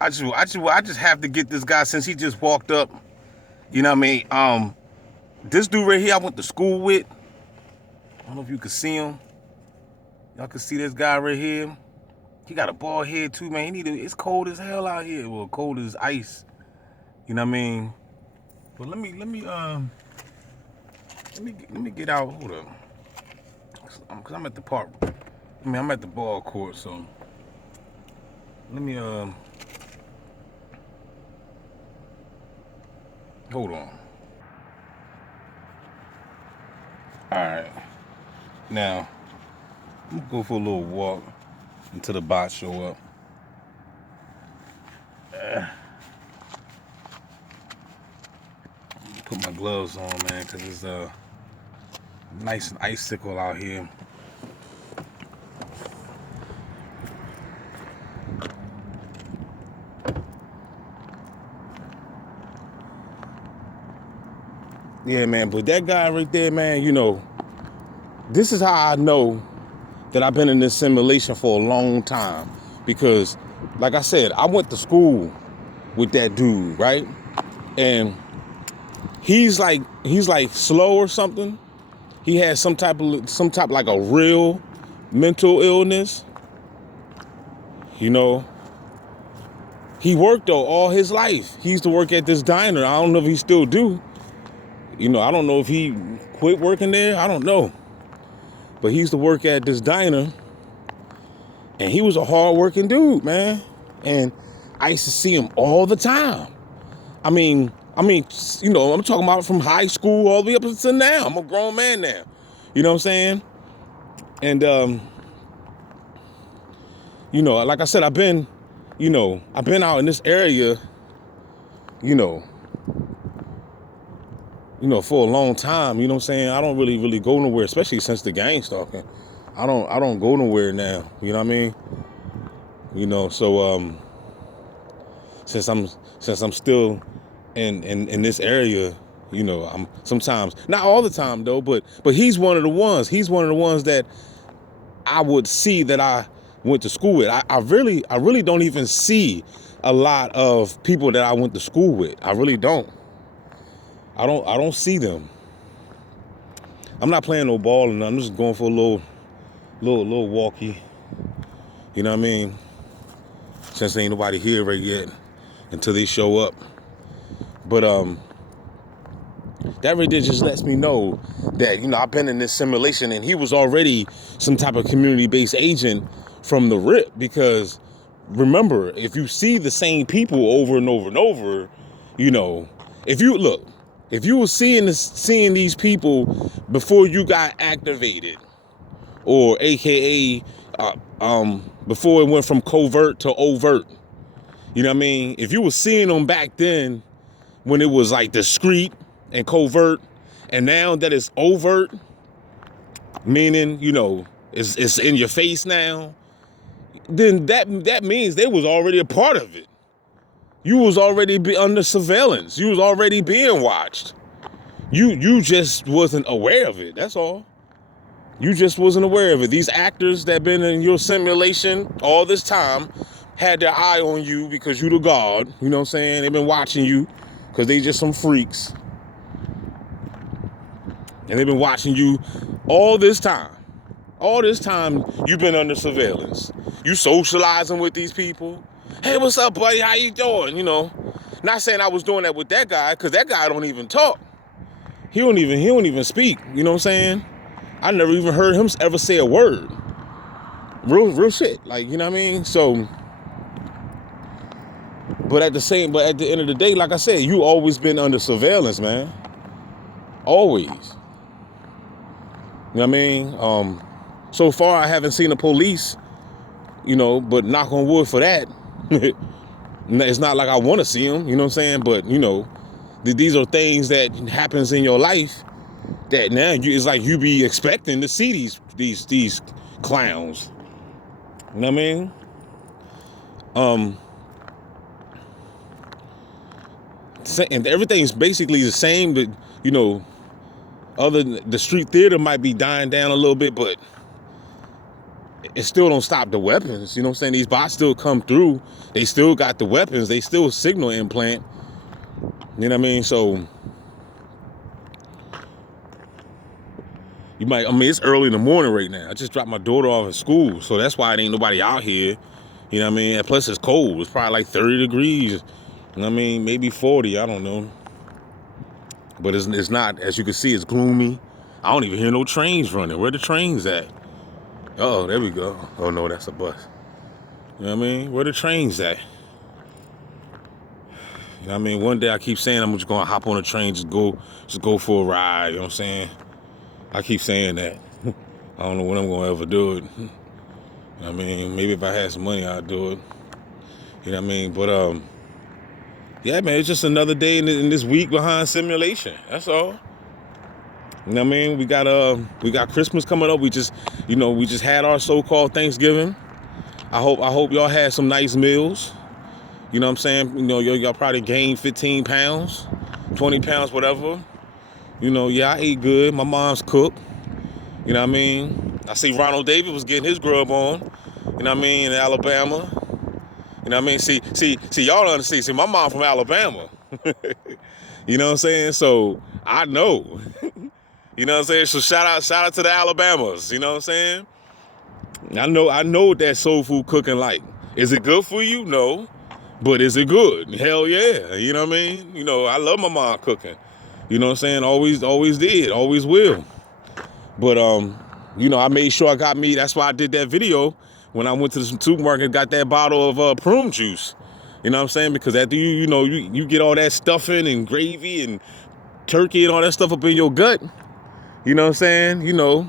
I just have to get this guy since he just walked up. You know what I mean? This dude right here I went to school with. I don't know if you can see him. Y'all can see this guy right here. He got a bald head too, man. It's cold as hell out here. Well, cold as ice. You know what I mean? But let me get out. Hold up. Cause I'm at the park. I mean, I'm at the ball court, so let me hold on. All right. Now, I'm gonna go for a little walk until the bots show up. Put my gloves on, man, cause it's nice and icicle out here. Yeah, man, but that guy right there, man, you know, this is how I know that I've been in this simulation for a long time. Because, like I said, I went to school with that dude, right? And he's like slow or something. He has some type like a real mental illness. You know, he worked though all his life. He used to work at this diner. I don't know if he still do. You know, I don't know if he quit working there. I don't know. But he used to work at this diner, and he was a hard-working dude, man. And I used to see him all the time. I mean, you know, I'm talking about from high school all the way up until now. I'm a grown man now. You know what I'm saying? And you know, like I said, I've been out in this area, you know, for a long time. You know what I'm saying? I don't really go nowhere, especially since the Gangstalking. I don't go nowhere now. You know what I mean? You know, so since I'm still in this area, you know, I'm sometimes, not all the time though, but he's one of the ones. He's one of the ones that I would see that I went to school with. I really don't even see a lot of people that I went to school with. I really don't. I don't see them. I'm not playing no ball and I'm just going for a little walkie. You know what I mean? Since ain't nobody here right yet until they show up. But that really just lets me know that, you know, I've been in this simulation, and he was already some type of community-based agent from the rip. Because remember, if you see the same people over and over and over, you know, if you were seeing these people before you got activated, or AKA before it went from covert to overt, you know what I mean? If you were seeing them back then when it was like discreet and covert, and now that it's overt, meaning, you know, it's in your face now, then that means they was already a part of it. You was already under surveillance. You was already being watched. You just wasn't aware of it. That's all. You just wasn't aware of it. These actors that been in your simulation all this time had their eye on you because you the god. You know what I'm saying? They've been watching you because they just some freaks. And they've been watching you all this time. All this time you've been under surveillance. You socializing with these people. Hey, what's up, buddy? How you doing? You know, not saying I was doing that with that guy, because that guy don't even talk. He don't even speak. You know what I'm saying? I never even heard him ever say a word. Real shit. Like, you know what I mean? So, but at the end of the day, like I said, you always been under surveillance, man. Always. You know what I mean? So far, I haven't seen the police, you know, but knock on wood for that. It's not like I want to see them, you know what I'm saying? But, you know, these are things that happens in your life that now it's like you be expecting to see these clowns. You know what I mean? And everything's basically the same, but, you know, other than the street theater might be dying down a little bit, but it still don't stop the weapons. You know what I'm saying? These bots still come through. They still got the weapons. They still signal implant. You know what I mean? So you might, I mean, it's early in the morning right now. I just dropped my daughter off at school. So that's why it ain't nobody out here. You know what I mean? And plus it's cold. It's probably like 30 degrees. You know what I mean? Maybe 40. I don't know. But it's not, as you can see, it's gloomy. I don't even hear no trains running. Where the trains at? Oh, there we go. Oh no, that's a bus. You know what I mean? Where the trains at? You know what I mean? One day I keep saying I'm just gonna hop on a train, just go for a ride, you know what I'm saying? I keep saying that. I don't know when I'm gonna ever do it. You know what I mean? Maybe if I had some money, I'd do it. You know what I mean? But yeah, man, it's just another day in this week behind simulation. That's all. You know what I mean? We got Christmas coming up. We just had our so-called Thanksgiving. I hope y'all had some nice meals. You know what I'm saying? You know, y'all probably gained 15 pounds, 20 pounds, whatever. You know, yeah, I ate good. My mom's cooked. You know what I mean? I see Ronald David was getting his grub on. You know what I mean? In Alabama. You know what I mean? See, y'all don't understand. See, my mom from Alabama. You know what I'm saying? So I know. You know what I'm saying? So shout out to the Alabamas. You know what I'm saying? I know what that soul food cooking like. Is it good for you? No. But is it good? Hell yeah. You know what I mean? You know, I love my mom cooking. You know what I'm saying? Always did, always will. But you know, I made sure I got me. That's why I did that video when I went to the supermarket and got that bottle of prune juice. You know what I'm saying? Because after you get all that stuffing and gravy and turkey and all that stuff up in your gut. You know what I'm saying? You know,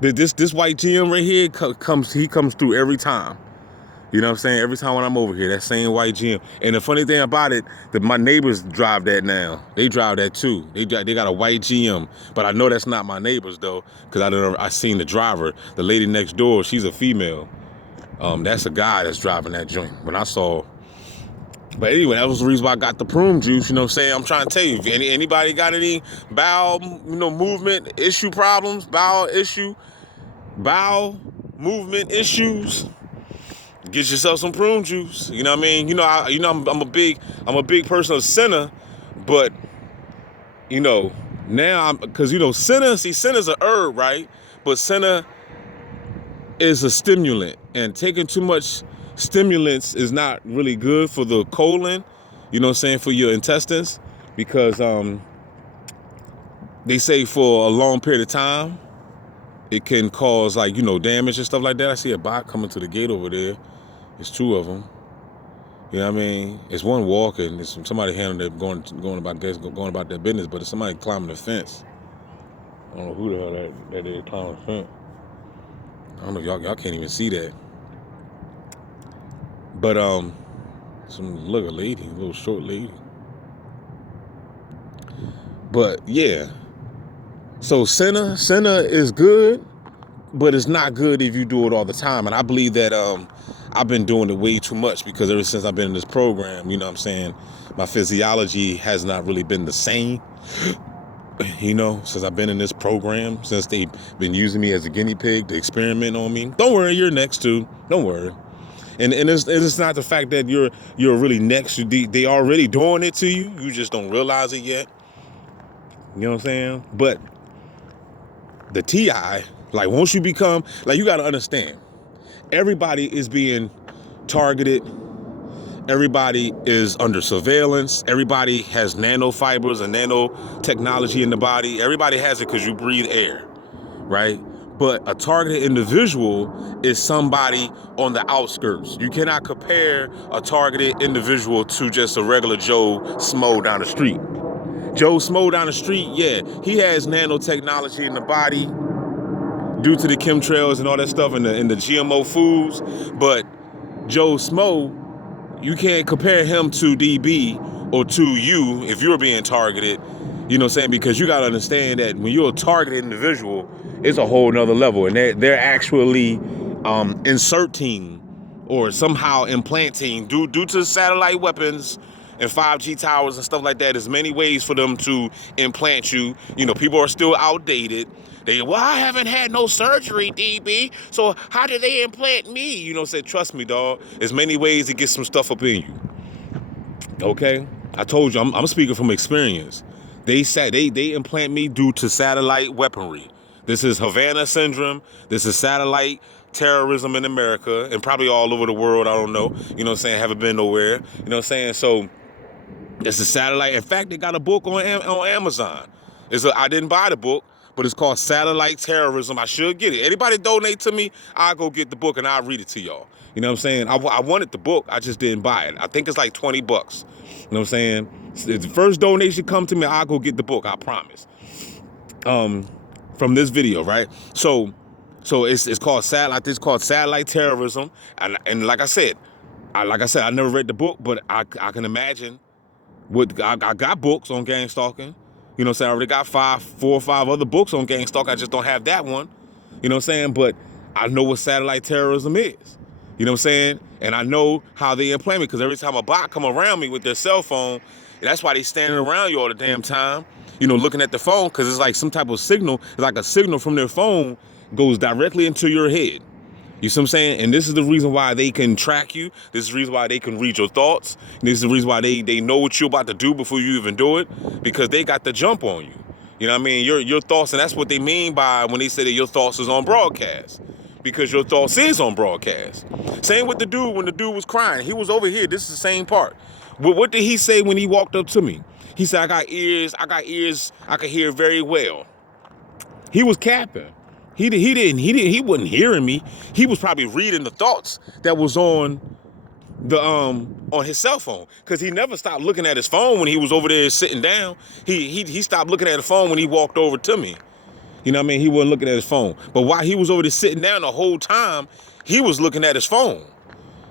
this white GM right here comes through every time. You know what I'm saying? Every time when I'm over here, that same white GM. And the funny thing about it, that my neighbors drive that now. They drive that too. They got a white GM, but I know that's not my neighbors though, because I seen the driver, the lady next door. She's a female. That's a guy that's driving that joint. When I saw. But anyway, that was the reason why I got the prune juice. You know what I'm saying? I'm trying to tell you, if anybody got any bowel, movement issue problems, bowel movement issues, get yourself some prune juice. You know what I mean? You know, I'm a big person of senna, but you know, now because senna's a herb, right? But senna is a stimulant, and taking too much stimulants is not really good for the colon. You know what I'm saying? For your intestines, because they say for a long period of time, it can cause damage and stuff like that. I see a bot coming to the gate over there. There's two of them. You know what I mean? It's one walking. It's somebody handling it, going about their business, but it's somebody climbing the fence. I don't know who the hell that is climbing the fence. I don't know if y'all can't even see that. But a lady, a little short lady. But yeah. So senna is good, but it's not good if you do it all the time. And I believe that I've been doing it way too much, because ever since I've been in this program, you know what I'm saying, my physiology has not really been the same. You know, since I've been in this program, since they've been using me as a guinea pig to experiment on me. Don't worry, you're next too. Don't worry. And it's not the fact that you're really next to they already doing it to you. You just don't realize it yet. You know what I'm saying? But the TI, like once you become, like you got to understand, everybody is being targeted. Everybody is under surveillance. Everybody has nanofibers and nanotechnology in the body. Everybody has it because you breathe air, right? But a targeted individual is somebody on the outskirts. You cannot compare a targeted individual to just a regular Joe Smo down the street. Joe Smo down the street, yeah, he has nanotechnology in the body due to the chemtrails and all that stuff and the GMO foods. But Joe Smo, you can't compare him to DB or to you if you're being targeted. You know what I'm saying? Because you got to understand that when you're a targeted individual, it's a whole nother level. And they're actually inserting or somehow implanting, due to satellite weapons and 5G towers and stuff like that, there's many ways for them to implant you. You know, people are still outdated. Well, I haven't had no surgery, DB. So how did they implant me? You know, said, trust me, dog. There's many ways to get some stuff up in you. Okay? I told you, I'm speaking from experience. They implant me due to satellite weaponry. This is Havana syndrome. This is satellite terrorism in America and probably all over the world. I don't know. You know what I'm saying? Haven't been nowhere. You know what I'm saying? So it's a satellite. In fact, they got a book on Amazon. I didn't buy the book, but it's called Satellite Terrorism. I should get it. Anybody donate to me, I'll go get the book and I'll read it to y'all. You know what I'm saying? I wanted the book. I just didn't buy it. I think it's like $20. You know what I'm saying? If the first donation come to me, I'll go get the book. I promise. From this video, right? So it's called satellite. This is called Satellite Terrorism. And like I said, I never read the book, but I can imagine. I got books on Gangstalking. You know what I'm saying? I already got 4 or 5 other books on Gangstalking. I just don't have that one. You know what I'm saying? But I know what satellite terrorism is. You know what I'm saying? And I know how they implement it, because every time a bot come around me with their cell phone, that's why they standing around you all the damn time, you know, looking at the phone, because it's like some type of signal. It's like a signal from their phone goes directly into your head. You see what I'm saying? And this is the reason why they can track you. This is the reason why they can read your thoughts. And this is the reason why they know what you're about to do before you even do it, because they got the jump on you. You know what I mean? Your thoughts, and that's what they mean by when they say that your thoughts is on broadcast, because your thoughts is on broadcast. Same with the dude when the dude was crying. He was over here. This is the same part. What did he say when he walked up to me? He said, I got ears, I can hear very well. He was capping. He wasn't hearing me. He was probably reading the thoughts that was on his cell phone, because he never stopped looking at his phone when he was over there sitting down. He stopped looking at the phone when he walked over to me. You know what I mean? He wasn't looking at his phone. But while he was over there sitting down the whole time, he was looking at his phone.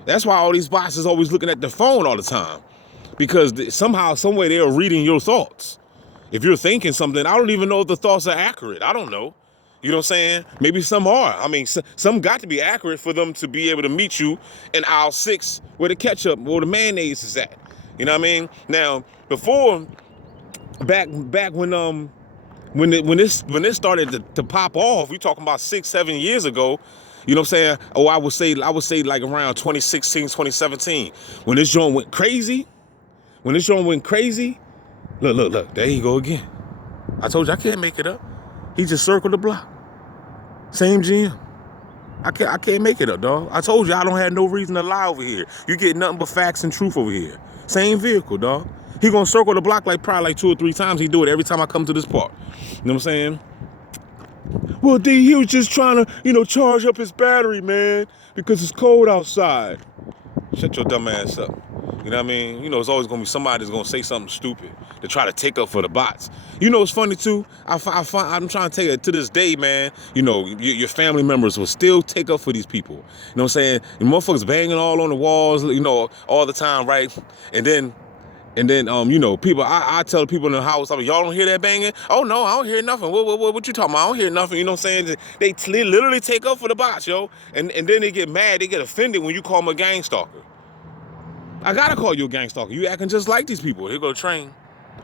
That's why all these bots is always looking at the phone all the time, because somehow, some way, they are reading your thoughts. If you're thinking something, I don't even know if the thoughts are accurate. I don't know. You know what I'm saying? Maybe some are. I mean, some got to be accurate for them to be able to meet you in aisle 6 where the ketchup or the mayonnaise is at. You know what I mean? Now, before, back when this started to pop off, we talking about 6-7 years ago. You know what I'm saying? Oh, I would say like around 2016, 2017, when this joint went crazy. Look, there you go again. I told you I can't make it up. He just circled the block. Same GM. I can't make it up, dog. I told you I don't have no reason to lie over here. You get nothing but facts and truth over here. Same vehicle, dog. He gonna circle the block probably 2 or 3 times. He do it every time I come to this part. You know what I'm saying? Well, D, he was just trying to, charge up his battery, man, because it's cold outside. Shut your dumb ass up. You know what I mean? It's always going to be somebody that's going to say something stupid to try to take up for the bots. It's funny, too. I'm trying to tell you, to this day, man, your family members will still take up for these people. You know what I'm saying? And motherfuckers banging all on the walls, all the time, right? And then, people, I tell people in the house, I'm like, y'all don't hear that banging? Oh, no, I don't hear nothing. What you talking about? I don't hear nothing. You know what I'm saying? They literally take up for the bots, yo. And then they get mad. They get offended when you call them a gang stalker. I gotta call you a gang stalker. You acting just like these people. Here go the train.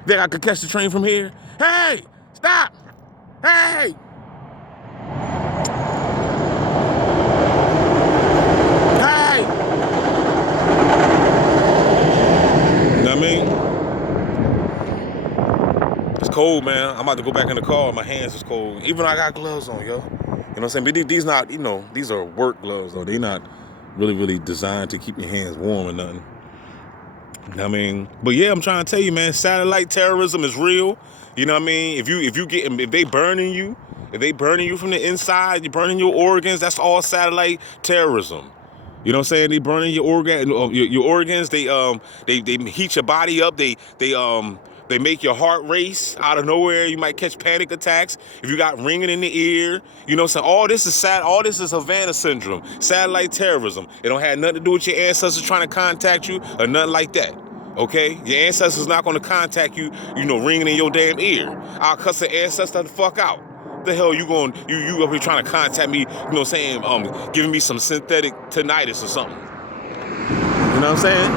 Think I could catch the train from here? Hey, stop. Hey. Hey. You know what I mean? It's cold, man. I'm about to go back in the car. My hands is cold. Even though I got gloves on, yo. You know what I'm saying? But these not, these are work gloves, though. They're not really designed to keep your hands warm or nothing. I mean, but yeah, I'm trying to tell you, man, satellite terrorism is real. You know what I mean? If they burning you from the inside, you're burning your organs, that's all satellite terrorism. You know what I'm saying? They burning your organs. They heat your body up. They make your heart race out of nowhere. You might catch panic attacks if you got ringing in the ear. You know what I'm saying? All this is Havana syndrome, satellite terrorism. It don't have nothing to do with your ancestors trying to contact you or nothing like that. Okay? Your ancestors not going to contact you, ringing in your damn ear. I'll cuss the ancestor the fuck out. The hell you up here trying to contact me, giving me some synthetic tinnitus or something. You know what I'm saying?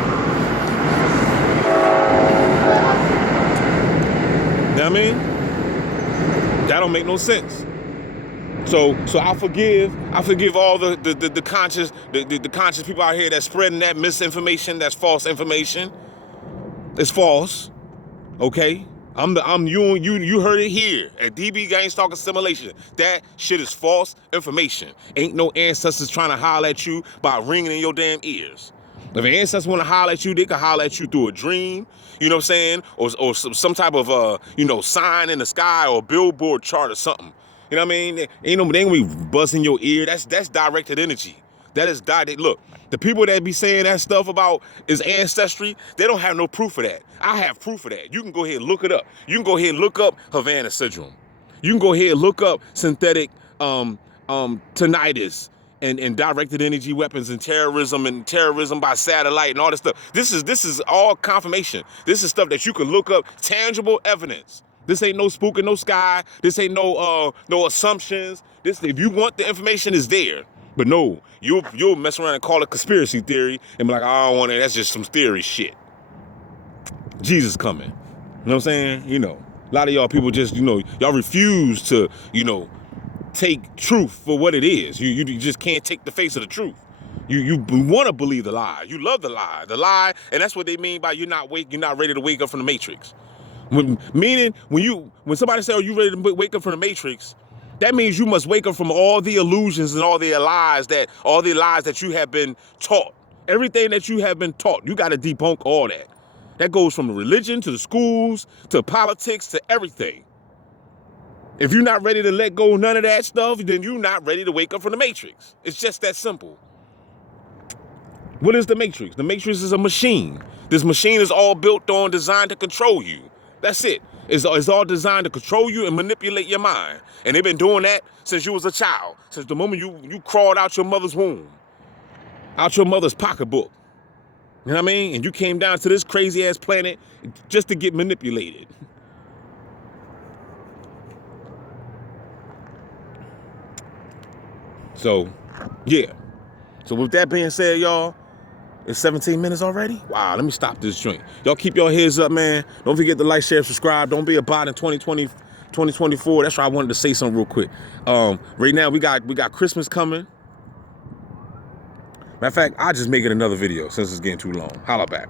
You know what I mean? That don't make no sense. So I forgive all the conscious the conscious people out here that's spreading that misinformation, that's false information. It's false. Okay? You heard it here at DB Gangstalking Simulation. That shit is false information. Ain't no ancestors trying to holler at you by ringing in your damn ears. If an ancestor want to holler at you, they can holler at you through a dream, you know what I'm saying? Or some type of sign in the sky or billboard chart or something. You know what I mean? They ain't gonna be buzzing your ear. That's directed energy. That is direct. Look, the people that be saying that stuff about is ancestry, they don't have no proof of that. I have proof of that. You can go ahead and look it up. You can go ahead and look up Havana syndrome. You can go ahead and look up synthetic tinnitus and directed energy weapons and terrorism by satellite and all this stuff. This is all confirmation. This is stuff that you can look up, tangible evidence. This ain't no spook in no sky. This ain't no assumptions. This, if you want the information, is there. But no, you'll mess around and call it conspiracy theory and be like, I don't want it. That's just some theory shit. Jesus coming. You know what I'm saying? You know, a lot of y'all people just, y'all refuse to, take truth for what it is. You just can't take the face of the truth. You want to believe the lie. You love the lie, and that's what they mean by you're not ready to wake up from the matrix. Meaning when somebody say, "Oh, you ready to wake up from the matrix?" That means you must wake up from all the illusions and all the lies that you have been taught. Everything that you have been taught, you got to debunk all that. That goes from religion to the schools to politics to everything. If you're not ready to let go of none of that stuff, then you're not ready to wake up from the matrix. It's just that simple. What is the matrix? The matrix is a machine. This machine is all built on, designed to control you. That's it. It's all designed to control you and manipulate your mind. And they've been doing that since you was a child, since the moment you crawled out your mother's womb, out your mother's pocketbook. You know what I mean? And you came down to this crazy ass planet just to get manipulated. So, yeah. So with that being said, y'all, it's 17 minutes already? Wow, let me stop this joint. Y'all keep your heads up, man. Don't forget to like, share, subscribe. Don't be a bot in 2024. That's why I wanted to say something real quick. Right now, we got Christmas coming. Matter of fact, I'll just make it another video since it's getting too long. Holla back.